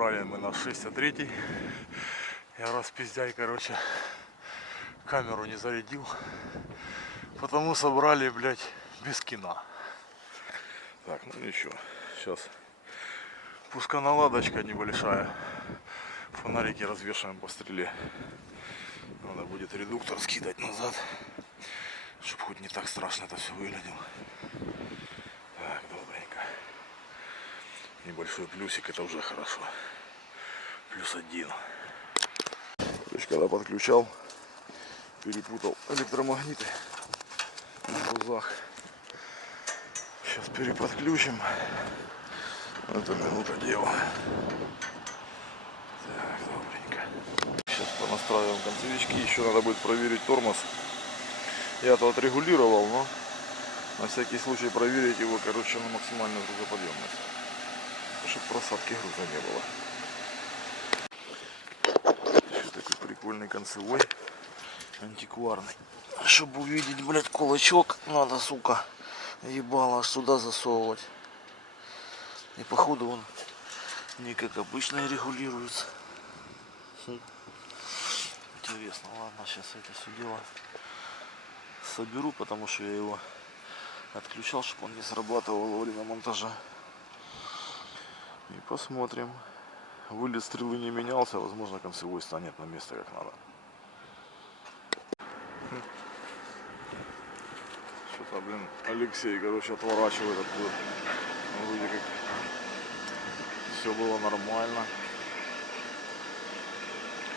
собрали мы на 63. Я распиздяй, короче, камеру не зарядил. Потому собрали, блядь, без кино. Так, ну ничего. Сейчас пусконаладочка небольшая. Фонарики развешиваем по стреле. Надо будет редуктор скидать назад, чтобы хоть не так страшно это все выглядело. Так, добренько. Небольшой плюсик, это уже хорошо. +1. То есть, когда подключал, перепутал электромагниты на грузах. Сейчас переподключим. Это минута дела. Так, добренько. Сейчас понастраиваем концевички. Еще надо будет проверить тормоз. Я-то отрегулировал, но на всякий случай проверить его, короче, на максимальную грузоподъемность, чтобы просадки груза не было. Еще такой прикольный концевой, антикварный. Чтобы увидеть, блядь, кулачок, надо, сука, ебало аж сюда засовывать. И походу он не как обычно регулируется. Интересно, ладно, сейчас это все дело соберу, потому что я его отключал, чтобы он не срабатывал во время монтажа. И посмотрим. Вылет стрелы не менялся, возможно, концевой станет на место как надо. Что-то, блин, Алексей, короче, отворачивает оттуда. Вроде как все было нормально.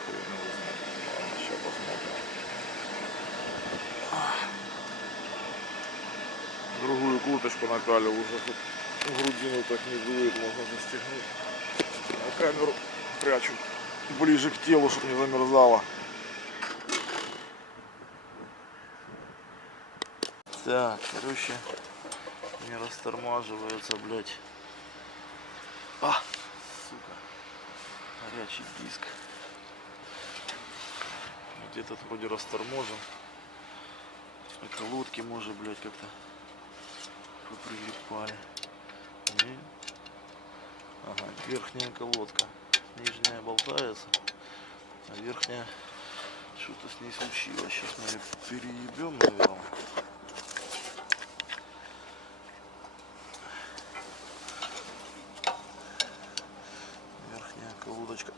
Ладно, сейчас посмотрим. Другую курточку накалил, уже тут грудину так не дует, можно застегнуть. А камеру прячу ближе к телу, чтобы не замерзала. Так, короче, не растормаживается, блядь. Сука, горячий диск. Вот этот вроде расторможен. Это лодки, может, блядь, как-то поприлипали. Ага, верхняя колодка, нижняя болтается, а верхняя что-то с ней случилось. Сейчас мы ее переебем, наверное. Верхняя колодочка.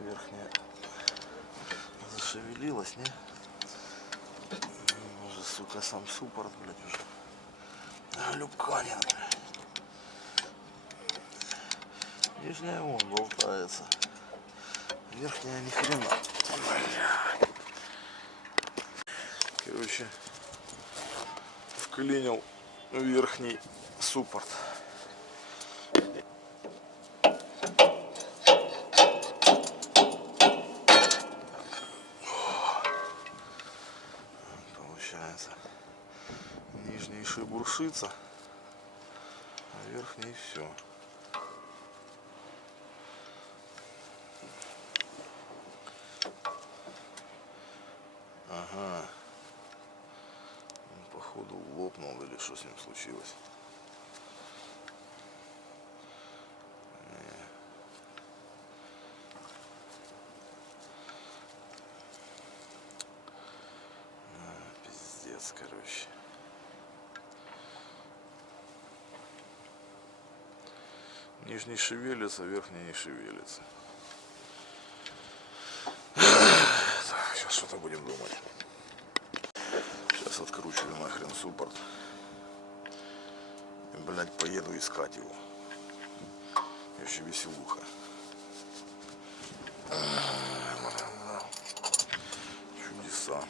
Верхняя зашевелилась, не? Уже, сука, сам суппорт, блядь, уже глюканин. Нижняя вон болтается, верхняя ни хрена. Короче, вклинил верхний суппорт. Получается, нижний шибуршится, а верхний все. Ага. Он, походу, лопнул или что с ним случилось. Пиздец, короче. Нижний шевелится, верхний не шевелится. Так, сейчас что-то будем думать. Сейчас откручиваю нахрен суппорт. И, блядь, поеду искать его. Еще веселуха. Чудеса.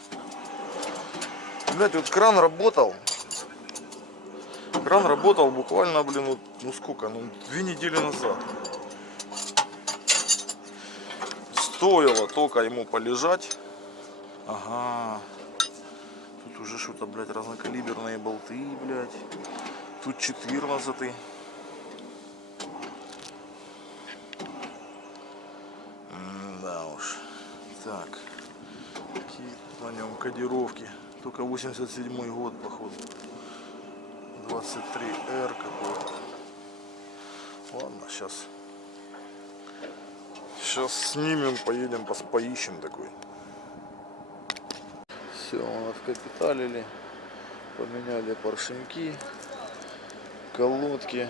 Блядь, вот кран работал. Кран работал буквально, блин, вот, ну сколько, ну 2 недели назад. Стоило только ему полежать. Ага. Тут уже что-то, блядь, разнокалиберные болты, блядь. Тут 14-й. Да уж. Так. Какие на нем кодировки. Только 87-й год, походу. 23R какой-то. Ладно, сейчас снимем, поедем, поищем такой. Все, откапиталили, поменяли поршеньки, колодки,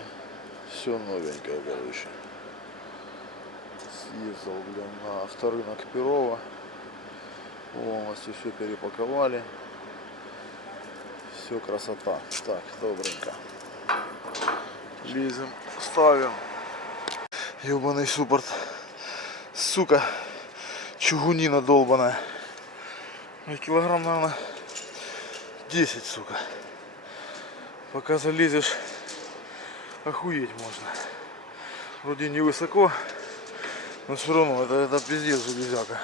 все новенькое, короче. Съездил, блин, на авторынок Перова, полностью все перепаковали, все красота. Так, добренько. Лезем, ставим. Ёбаный суппорт. Сука, чугунина долбаная. Килограмм, наверное, 10, сука. Пока залезешь, охуеть можно. Вроде не высоко, но все равно это пиздец железяка.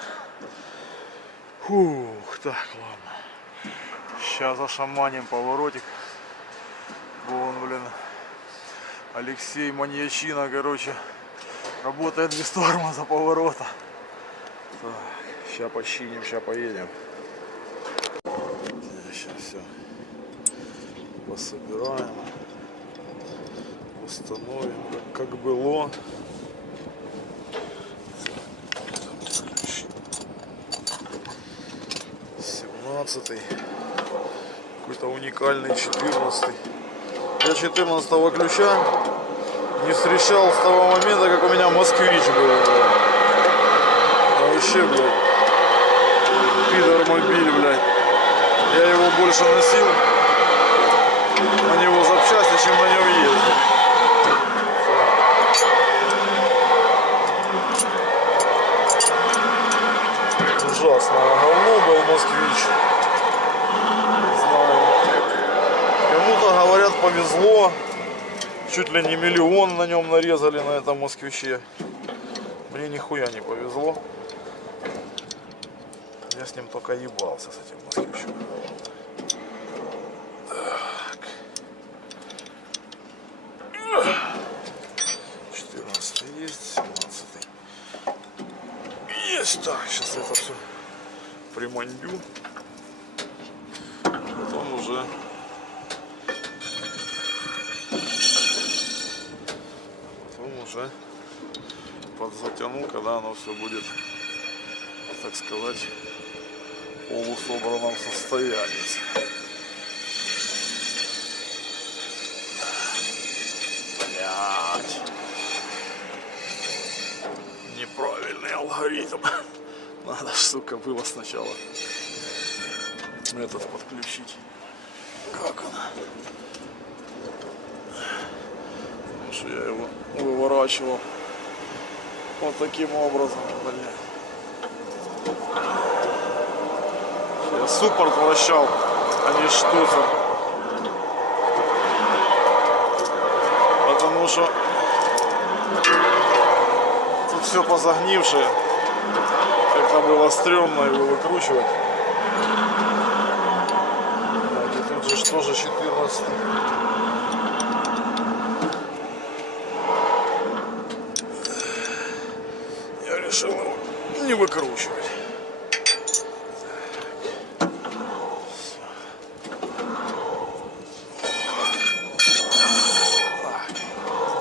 Фух, так, ладно. Сейчас зашаманим поворотик. Вон, блин, Алексей Маньячина, короче, работает без тормоза поворота. Так, сейчас починим, сейчас поедем. Сейчас все пособираем, установим, как было. 17-й, какой-то уникальный 14-й. Я 14-го ключа не встречал с того момента, как у меня москвич был. А вообще, блядь, пидор-мобиль, блядь. Я его больше носил на него запчасти, чем на нем ездил. Ужасное говно был москвич. Не знаю. Кому-то, говорят, повезло. Чуть ли не 1 миллион на нем нарезали, на этом москвиче. Мне нихуя не повезло. Я с ним только ебался, с этим москвичом. Так. 14 есть, 17 есть. Так, сейчас это все примандю. Потом уже подзатяну, когда оно все будет, так сказать, в полусобранном состоянии. Блять. Неправильный алгоритм. Надо, сука, было сначала этот подключить. Как он? Потому что я его выворачивал вот таким образом, блядь. Я суппорт вращал, а не штуцер. Потому что тут все позагнившее. Как-то было стрёмно его выкручивать. И тут же тоже 14. Я решил его не выкручивать.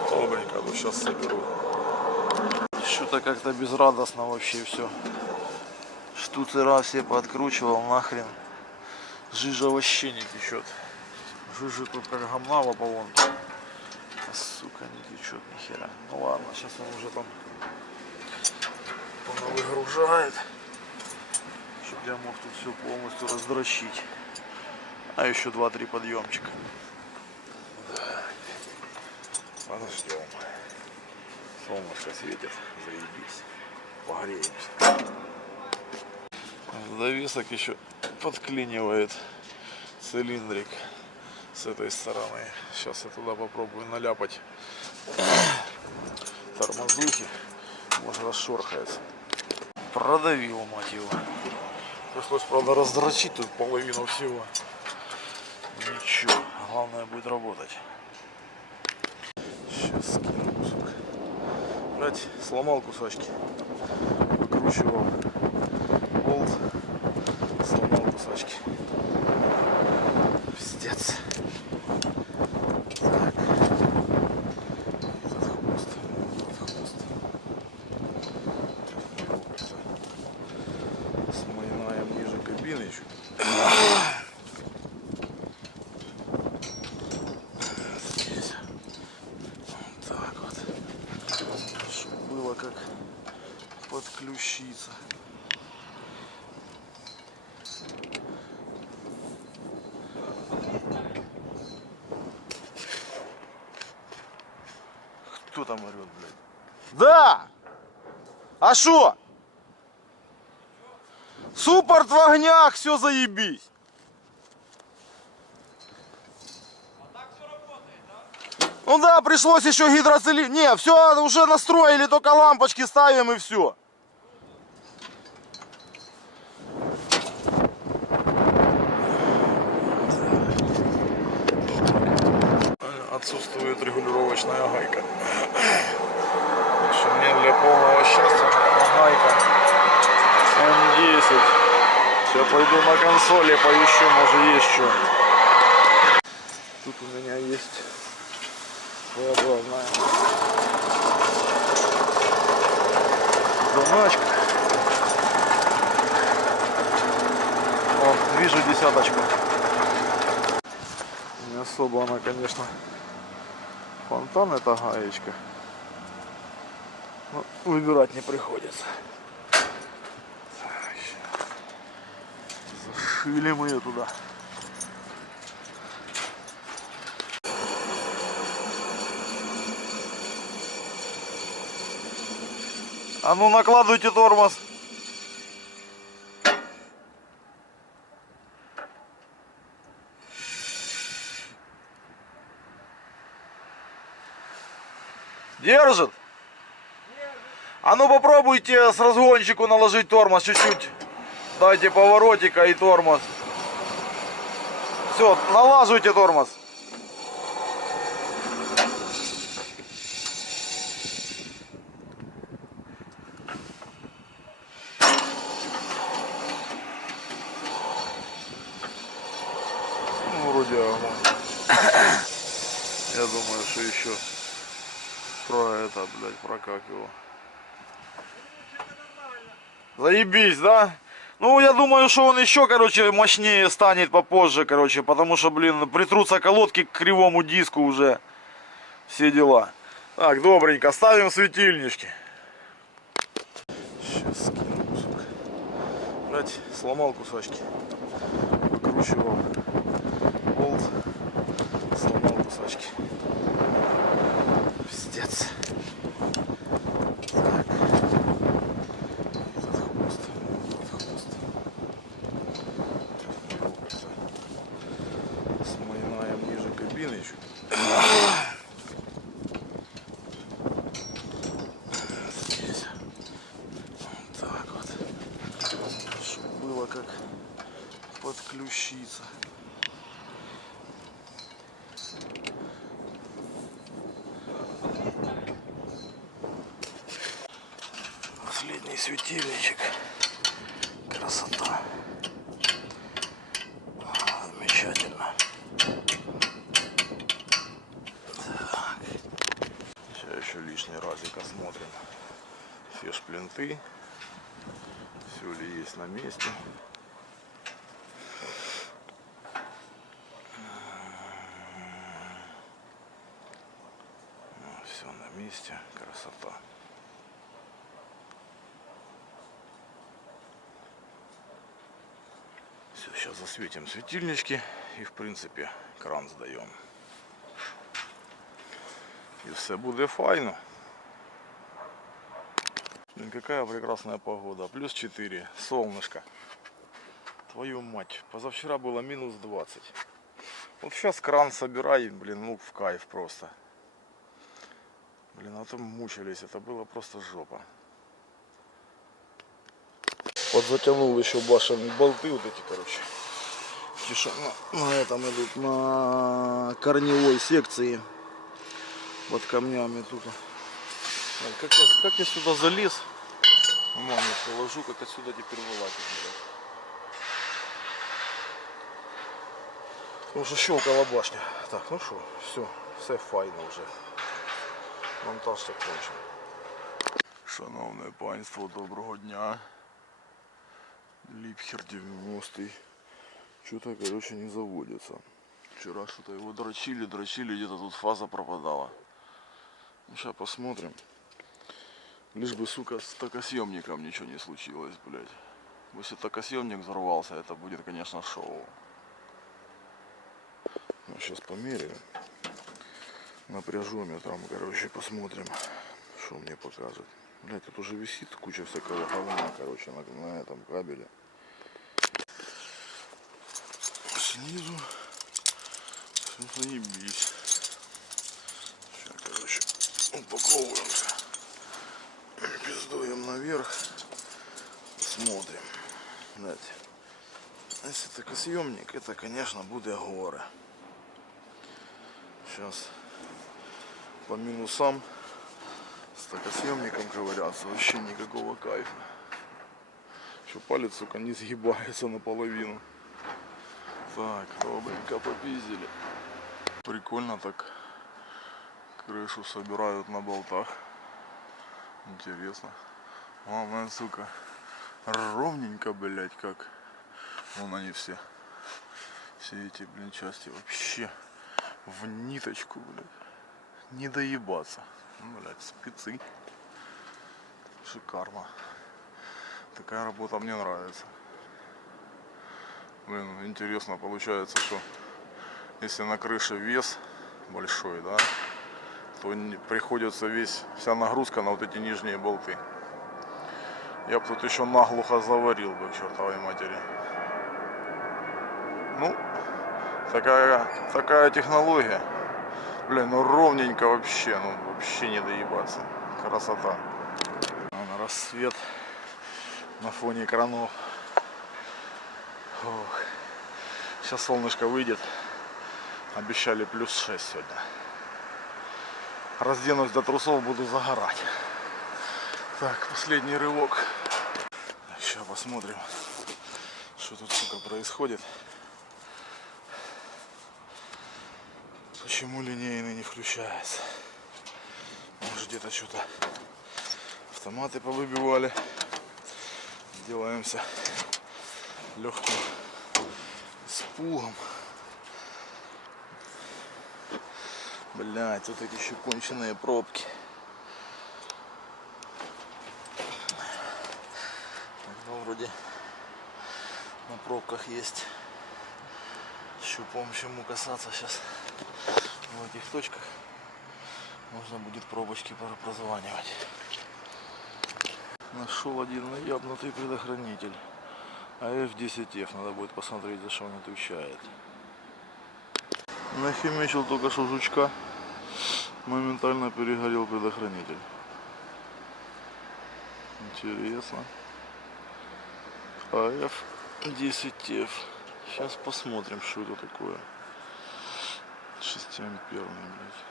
Добренько, ну сейчас соберу. Что-то как-то безрадостно вообще все. Штуцера все пооткручивал, нахрен. Жижа вообще не течет. Жижа тут как гамна в ополонке. Сука, не течет ни хера. Ну ладно, сейчас он уже там выгружает, чтобы я мог тут все полностью раздрочить. А еще 2-3 подъемчика. Подождем. Солнышко светит, заебись. Погреемся. Довесок еще подклинивает цилиндрик с этой стороны. Сейчас я туда попробую наляпать тормозухи. Может, расшорхается. Продавил, мать его. Пришлось, правда, раздрочить тут половину всего. Ничего, главное будет работать. Сейчас скину кусок. Блять, сломал кусачки. Выкручивал болт, сломал чуть. Здесь. Вот так вот. Чтобы было как подключиться. Кто там орет, блядь? Да! А шо? Суппорт в огнях, все заебись. А так все работает, да? Ну да, пришлось еще гидроцилиндр. Не, все уже настроили, только лампочки ставим и все. Отсутствует регулировочная гайка. Так что мне для полного счастья гайка М10. Сейчас пойду на консоли поищу, может есть что. Тут у меня есть своеобразная заначка. О, вижу десяточку. Не особо она, конечно, фонтан, эта гаечка. Но выбирать не приходится. Зашили мы ее туда. А ну накладывайте тормоз. Держит? А ну попробуйте с разгончику наложить тормоз чуть-чуть. Дайте поворотика и тормоз. Все, налаживайте тормоз. Ну, вроде огонь. Я думаю, что еще про это, блядь, про как его. Заебись, да? Ну, я думаю, что он еще, короче, мощнее станет попозже, короче, потому что, блин, притрутся колодки к кривому диску уже. Все дела. Так, добренько, ставим светильнички. Сейчас скину кусок. Блять, сломал кусочки. Выкручивал болт. Сломал кусочки. Пиздец. Так. Этот хвост. Сминаем ниже кабины чуть. Здесь. Вот так вот. Чтобы было как подключиться. Последний светильничек. Красота. Замечательно. Так. Сейчас еще лишний разик осмотрим. Все шплинты. Все ли есть на месте. Все на месте. Красота. Все, сейчас засветим светильнички и в принципе кран сдаем. И все будет файно. Блин, какая прекрасная погода. Плюс 4. Солнышко. Твою мать. Позавчера было минус 20. Вот сейчас кран собирай, блин, ну в кайф просто. Блин, а то мучились. Это было просто жопа. Вот затянул еще башенные болты вот эти, короче. На этом идут, на корневой секции. Под камнями тут. Как я сюда залез? Маму положу, как отсюда теперь вылазить. Потому что щелкала башня. Так, ну что, все файно вже. Монтаж закончен. Шановне панство, доброго дня. Липхер 90. Что-то, короче, не заводится. Вчера что-то его дрочили, где-то тут фаза пропадала. Ну, сейчас посмотрим. Лишь бы, сука, с токосъемником ничего не случилось, блядь. Если токосъемник взорвался, это будет, конечно, шоу. Ну, сейчас померяем. Напряжометром, короче, посмотрим, что мне покажет. Блядь, тут уже висит куча всякого говна, короче, на этом кабеле. Снизу все заебись. Сейчас, короче, упаковываемся. Пиздуем наверх. Смотрим. Блядь. Если токосъемник, это, конечно, будет горы. Сейчас по минусам с токосъемником ковыряться вообще никакого кайфа. Еще палец, сука, не сгибается наполовину. Так, ровненько попиздили. Прикольно так крышу собирают на болтах. Интересно. Главное, сука, ровненько, блять, как. Вон они все. Все эти, блин, части вообще в ниточку, блядь. Не доебаться. Блядь, спецы. Шикарно. Такая работа мне нравится. Блин, интересно получается, что если на крыше вес большой, да, то приходится вся нагрузка на вот эти нижние болты. Я бы тут еще наглухо заварил бы, к чертовой матери. Ну, такая технология. Блин, ну ровненько вообще, ну вообще не доебаться. Красота. На рассвет на фоне кранов. Ох. Сейчас солнышко выйдет. Обещали +6 сегодня. Разденусь до трусов, буду загорать. Так, последний рывок. Сейчас посмотрим, что тут, сука, происходит. Почему линейный не включается? Может, где-то что-то автоматы повыбивали. Сделаемся легким испугом. Блядь, тут эти еще конченые пробки. Ну, вроде на пробках есть щупом чему касаться. Сейчас в этих точках можно будет пробочки прозванивать. Нашел один наябнутый предохранитель. AF10F. Надо будет посмотреть, за что он отвечает. Нахимичил только что жучка. Моментально перегорел предохранитель. Интересно. AF10F. Сейчас посмотрим, что это такое. 6-амперный, блядь.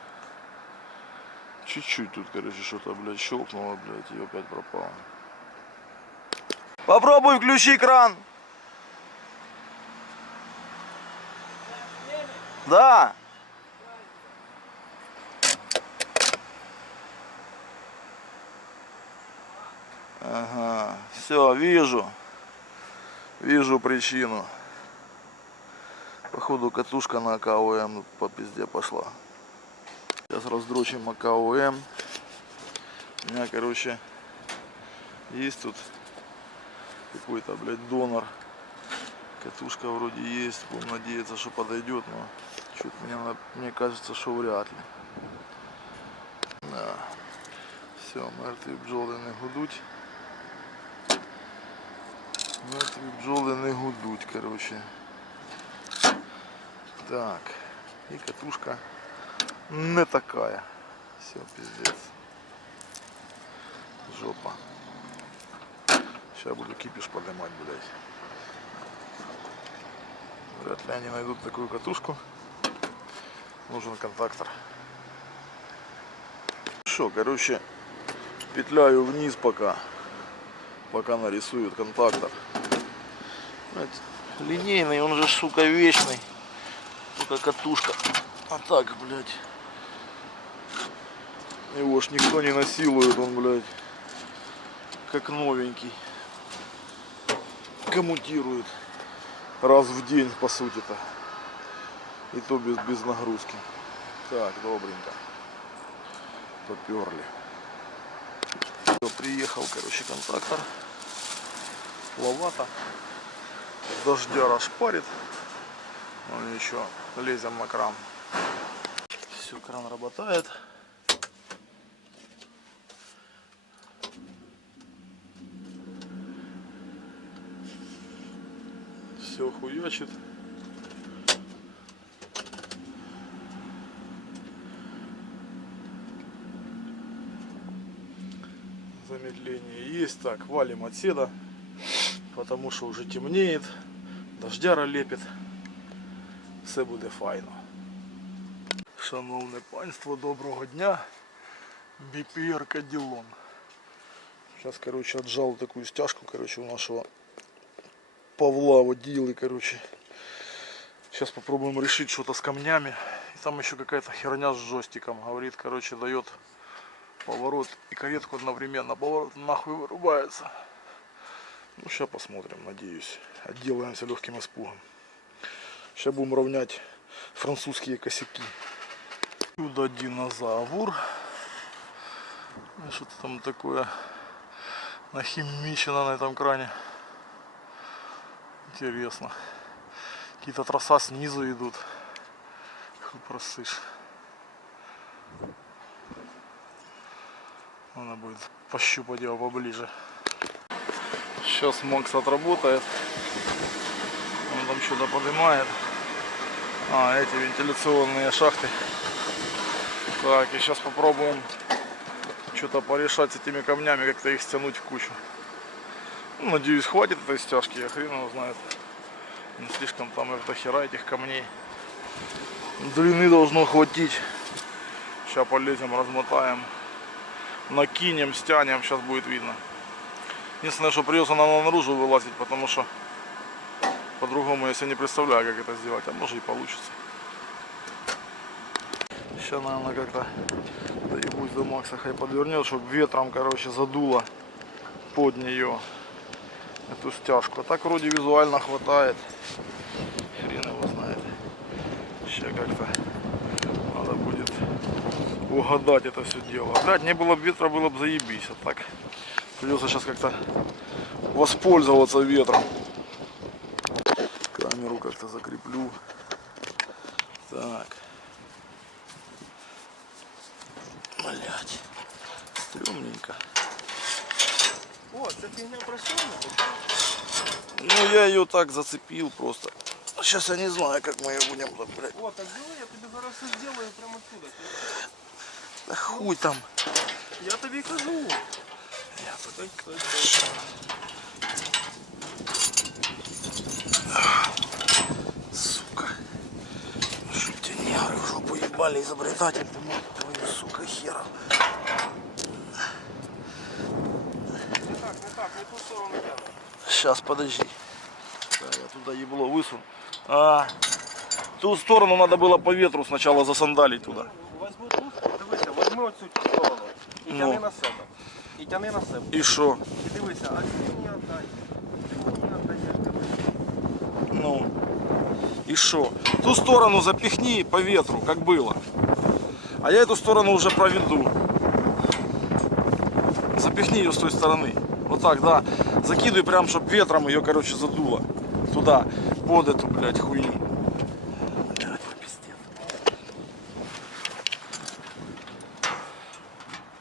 Чуть-чуть тут, короче, что-то, блядь, щелкнуло, блядь, и опять пропало. Попробуй включи кран. Да. Ага, все, вижу причину. Походу катушка на АКОМ по пизде пошла. Сейчас раздрочим АКОМ. У меня, короче, есть тут какой-то, блядь, донор. Катушка вроде есть, будем надеяться, что подойдет, но что-то мне кажется, что вряд ли. Да. Все, мертві бджоли не гудуть. Мертві бджоли не гудуть, короче. Так. И катушка не такая. Все, пиздец. Жопа. Сейчас буду кипиш поднимать, блядь. Вряд ли они найдут такую катушку. Нужен контактор. Что, короче, петляю вниз пока нарисуют контактор. Знаете, линейный, он же, сука, вечный. Только катушка. А так, блядь. Его ж никто не насилует, он, блядь, как новенький. только мутирует. Раз в день, по сути-то. И то без нагрузки. Так, добренько. Поперли. Все, приехал, короче, контактор. Ловато. Дождя расшпарит. Ну ничего, лезем на кран. Все, кран работает. Все хуячит. Замедление есть. Так, валим отседа, потому что уже темнеет, дождяра лепит. Все буде файно. Шановне панство, доброго дня. BPR Кадиллон. Сейчас, короче, отжал такую стяжку, короче, у нашего Павла водилы, короче. Сейчас попробуем решить что-то с камнями. И там еще какая-то херня с джойстиком. Говорит, короче, дает поворот и каретку одновременно. Поворот нахуй вырубается. Ну, сейчас посмотрим, надеюсь. Отделаемся легким испугом. Сейчас будем равнять французские косяки. Чудо динозавр. Что-то там такое нахимичено на этом кране. Интересно. Какие-то троса снизу идут. Хуй просышь. Надо будет пощупать его поближе. Сейчас Макс отработает. Он там что-то поднимает. А, эти вентиляционные шахты. Так, и сейчас попробуем что-то порешать с этими камнями, как-то их стянуть в кучу. Ну, надеюсь, хватит этой стяжки, я хрен его знает. Не слишком там их дохера, этих камней. Длины должно хватить. Сейчас полезем, размотаем, накинем, стянем, сейчас будет видно. Единственное, что придется нам наружу вылазить, потому что по-другому я себе не представляю, как это сделать, а может и получится. Сейчас, наверное, как-то доебусь до Макса, хай подвернет, чтобы ветром, короче, задуло под нее эту стяжку. А так вроде визуально хватает. Хрен его знает. Сейчас как-то надо будет угадать это все дело. Блядь, не было бы ветра, было бы заебись. А так придется сейчас как-то воспользоваться ветром. Камеру как-то закреплю. Так. Блять. Стрёмненько. О, це фігня просьона? Ну я ее так зацепил просто. Сейчас я не знаю, как мы ее будем забрать. О, так диви, я тобі зараз все зроблю прямо отсюда. Да хуй там. Я тобі кажу. Я тут... Сука. Чтоб те негры в жопу ебали, изобретатель ты мой, твою, сука, хера. Не так, не ту сторону тягну. Сейчас, подожди. Да, я туда ебло высуну. А, ту сторону надо было по ветру сначала засандалить туда. Возьми тут, дивися, возьми оцю сторону. І Ну. тяни на себе. І тяни на себе. И шо? І дивися, а ти мені віддай. Ти мені віддаєш, дивися. Ну. И шо? Ту сторону запихни по ветру, как было. А я эту сторону уже проведу. Запихни ее с той стороны. Вот так, да. Закидывай прям, чтобы ветром ее, короче, задуло. Туда, под эту, блядь, хуйню. Блядь, пиздец.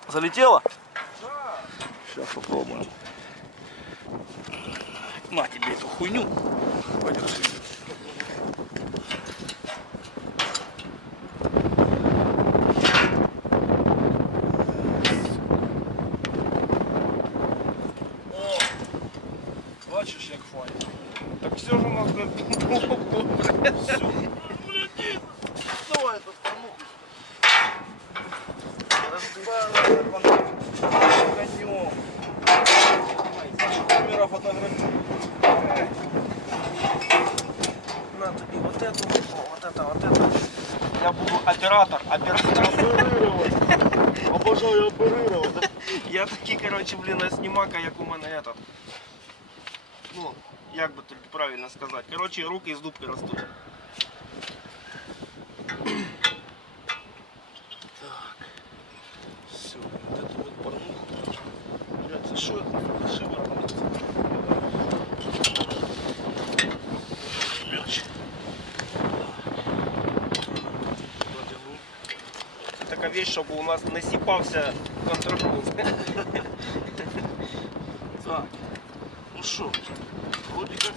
Залетело? Да. Сейчас попробуем. На тебе эту хуйню. Подержи. Бачиш, як файно. Так все ж у нас не було. Все. Блядь, давай тут промуху. Конем. Камера фотографирует. На тобі вот эту, вот это. Я буду оператор. Обожаю оперировать. Я такий, короче, блін, снимака, як у мене этот. Ну, Як би тобі правильно сказати? Коротше, руки із дубки ростуть. Так. Все, вот эту вот порнуху. Блядь, за что это? Шиворот. Мяч. Натянул. Це така вещь, щоб у нас не сіпався контрпункт. Так. Ну что, вроде как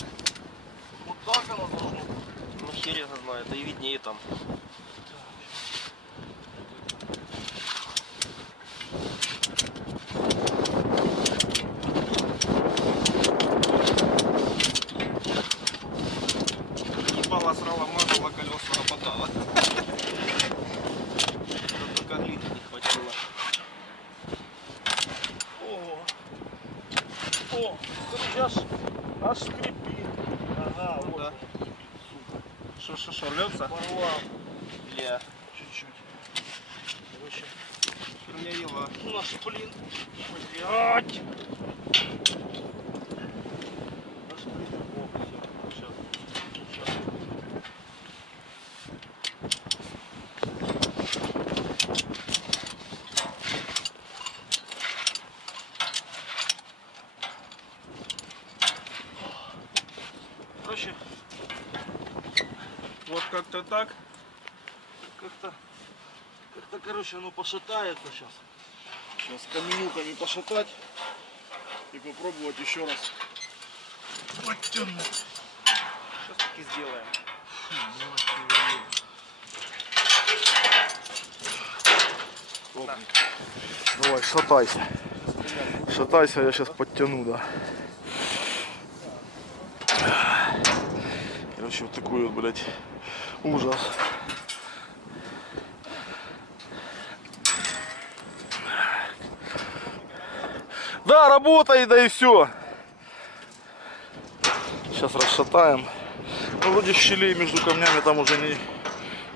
вот так оно должно быть. Ну хер його знає, та й видніє там. Ебало срала, мазала, колеса нападала. Только глины не хватило. О, о, сейчас аж скрипит. Ага, Ну вот. да. Сука, Шо, рвется? порвал Бля, чуть-чуть. Короче, херня ела. наш блин. Блять. Наш блин. О, все. Сейчас. Короче, Вот как-то так. как-то, короче, оно пошатается сейчас. Сейчас каменюка не пошатать и попробовать еще раз подтянуть. Сейчас таки сделаем. Давай, шатайся. Шатайся, я сейчас подтяну, да. Короче, вот такой вот, блядь, ужас. Да, работает, да и все. Сейчас расшатаем. Ну, вроде щелей между камнями там уже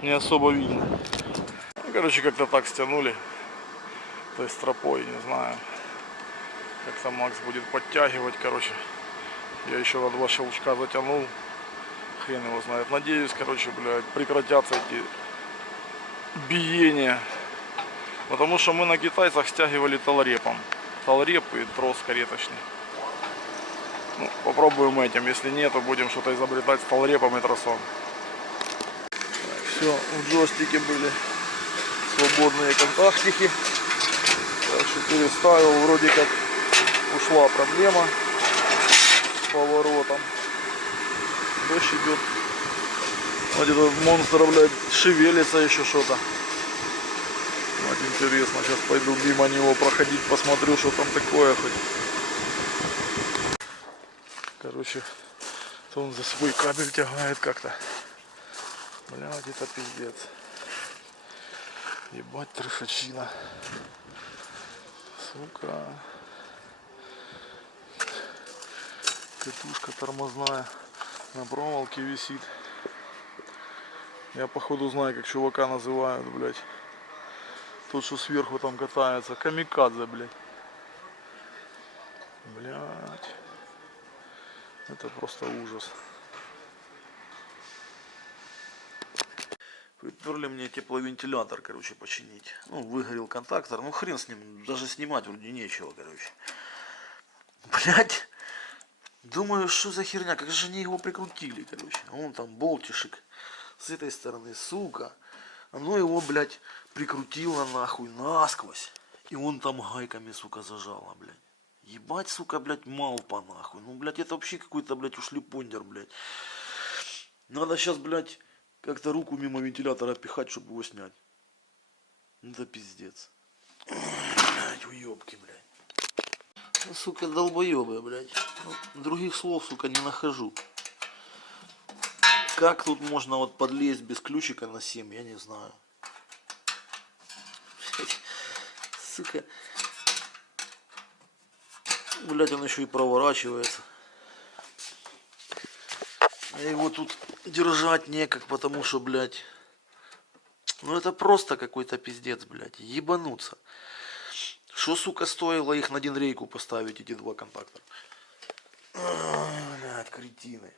не особо видно. Ну, короче, как-то так стянули. То есть тропой, не знаю. Как там Макс будет подтягивать, короче. Я еще на 2 щелчка затянул. Хрен его знает. Надеюсь, короче, блядь, прекратятся эти биения. Потому что мы на китайцах стягивали талрепом. Талреп и трос кареточный. Ну, попробуем этим. Если нет, то будем что-то изобретать с талрепом и тросом. Все, в джойстике были свободные контактики. Так что переставил. Вроде как ушла проблема с поворотом. Дождь идет. Вот этот монстр, блядь, шевелится еще что-то. Вот интересно, сейчас пойду мимо него проходить, посмотрю, что там такое хоть. Короче, то он за свой кабель тягает как-то. Блядь, это пиздец. Ебать, трешачина. Сука. Катушка тормозная на проволоке висит. Я походу знаю, как чувака называют, блядь. Тот, что сверху там катается. Камикадзе, блядь. Блядь. Это просто ужас. Приперли мне тепловентилятор, короче, починить. Ну, выгорел контактор. Ну, хрен с ним. Даже снимать вроде нечего, короче. Блядь. Думаю, что за херня. Как же они его прикрутили, короче. Вон там болтишек. С этой стороны, сука. Оно его, блядь, прикрутило нахуй насквозь. И он там гайками, сука, зажало, блядь. Ебать, сука, блядь, малпа нахуй. Ну, блядь, это вообще какой-то, блядь, ушлепондер, блядь. Надо сейчас, блядь, как-то руку мимо вентилятора пихать, чтобы его снять. Ну, это пиздец. Блядь, уебки, блядь. Ну, сука, долбоебы, блядь. Ну, других слов, сука, не нахожу. Как тут можно вот подлезть без ключика на 7, я не знаю. Сука. Блядь, он еще и проворачивается. А его тут держать некак, потому что, блядь. Ну это просто какой-то пиздец, блядь. Ебануться. Что, сука, стоило их на один рейку поставить, эти 2 контактора? Блядь, кретины.